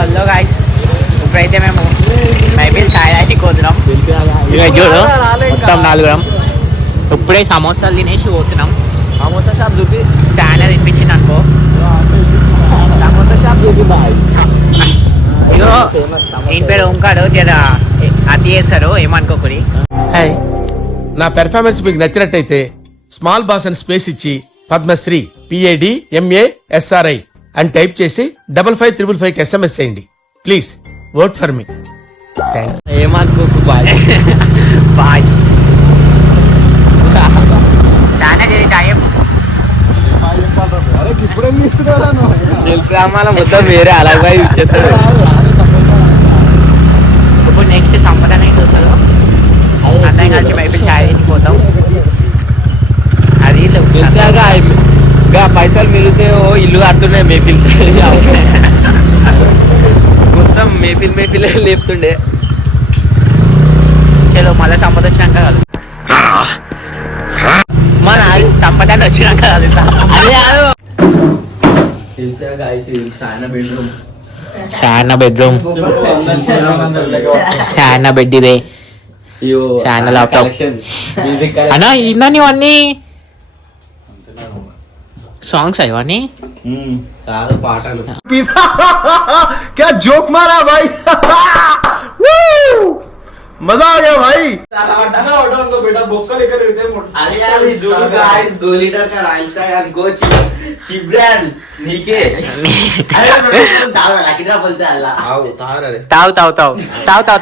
Hello guys, ఇప్పుడైతే మేము మైబిల్ ఛాయ్ తాగి పోతున్నాం. ఇక చూడు మొత్తం 4 ఇప్పుడే సమోసాలు తినేసి పోతున్నాం. సమోసా షాప్ చూపి చాలా తినిపించింది అనుకో. సమోసా షాప్ చూపి బాయ్. ఇగో ఈయన పేరు ఓంకాడు, జర అతి చేస్తారు, ఏమనుకోకుడి. నా పెర్ఫార్మెన్స్ మీకు నచ్చినట్టయితే స్మాల్ బాస్ అని స్పేస్ ఇచ్చి పద్మశ్రీ PADMASRI అని టైప్ చేసి 55555 SMS చేయండి. Please vote for me. ఏమనుకోకు బాయ్. బాయ్. చాలా టైం తెలుసు అమ్మాల మొత్తం వేరే అలాగే ఇచ్చేస్తాడు. ఇప్పుడు నెక్స్ట్ సంపదనే చూసారు, అందరం కలిసి మైబిల్ ఛాయ్ పోతాం. అది తెలిసాగా పైసలు మిగిలితే ఓ ఇల్లు కడుతుండే మేఫిల్ మొత్తం మేఫిల్ లేపుతుండే. చలో మళ్ళీ సంపద వచ్చినాక కాదు, మన సంపద వచ్చినాక కాదు. శాన బెడ్రూమ్, శాన బెడ్ ఇదే, శాన ల్యాప్టాప్ అన్నా. ఇన్నా నీవన్నీ సాంగ్స్ ఇవన్నీ పాటలు. क्या जोक मारा भाई. मजा आ गया भाई.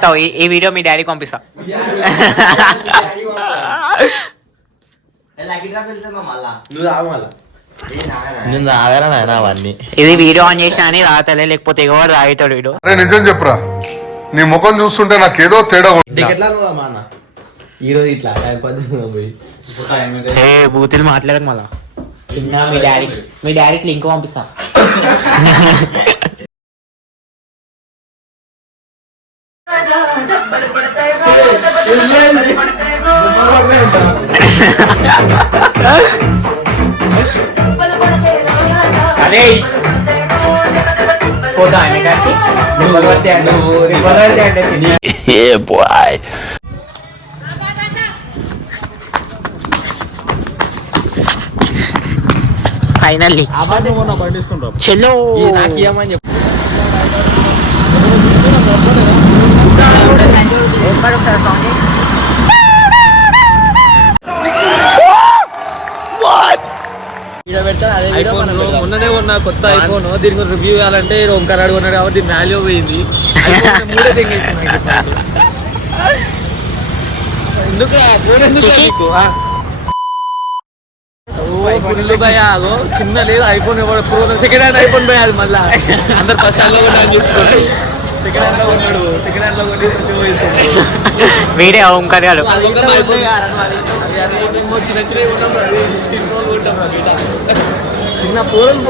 తావు ఈ వీడియో మీ డాడీ పంపిస్తా. ఇది వీడియో ఆన్ చేసినా అని రాతలే, లేకపోతే ఎగవాడు తాగేటాడు వీడియో. నిజం చెప్పురా, నీ ముఖం చూస్తుంటే నాకేదో తేడా. ఈరోజు ఇట్లా బూతులు మాట్లాడక మళ్ళా. చిన్న మీ డాడీకి లింక్ పంపిస్తా. అదే పోతా ఆయన గారికి ఫైనల్లీ చెల్లో నాకేమని చెప్పు. మొన్ననే కొన్నా కొత్త ఐఫోన్, దీనికి రివ్యూ ఇవ్వాలంటే ఓంకార్ అడుగున్నాడు కాబట్టి దీని వాల్యూ పోయింది. మూడే తెంగేసింది. ఫుల్ భయాగో చిన్న లేదు iPhone pro second hand iPhone పోయి అది మళ్ళా అందరు ఫస్ట్ హ్యాండ్ లో కూడా అని చెప్పుకోండి. సెకండ్ హ్యాండ్ లో కొన్నాడు, సెకండ్ హ్యాండ్ లో కొట్టి షో చేస్తాడు. వీడే ఓంకార్ గారు. చిన్న చిన్న ఉంటాం, 16 Pro ఉంటాం, చిన్న పోరలు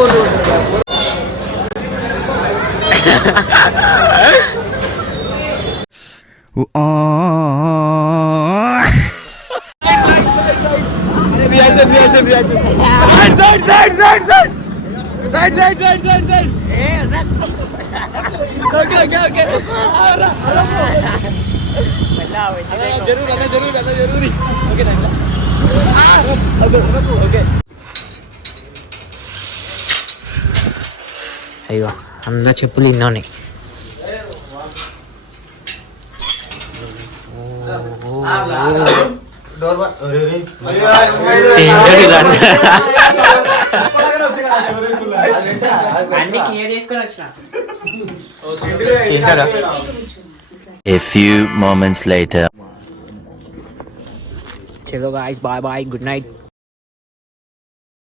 అయ్యో అందరు చెప్పులు ఇన్నాయి. A few moments later. Chalo guys, bye bye, good night.